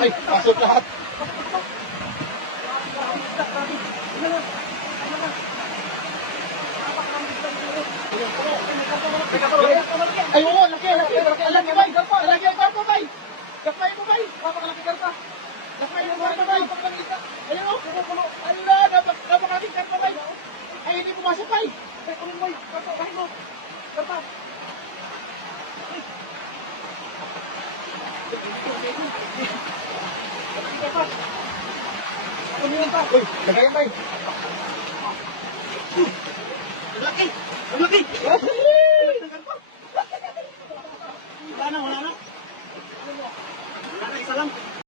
Ay, pasok lahat. Ay, oo, laki, bay. Laki ang karpa, bay. Gapay mo, bay. Papakalaki karpa. Gapay mo, karpa, bay. Ayun, o. Ala, napakalaking karpa, bay. Ay, hindi pumasok, bay. Ay, kunin mo, karpa, kunin mo. Karpa. Uy, lagayan, bay. Ang laki! Ang laki! Wala na, wala na.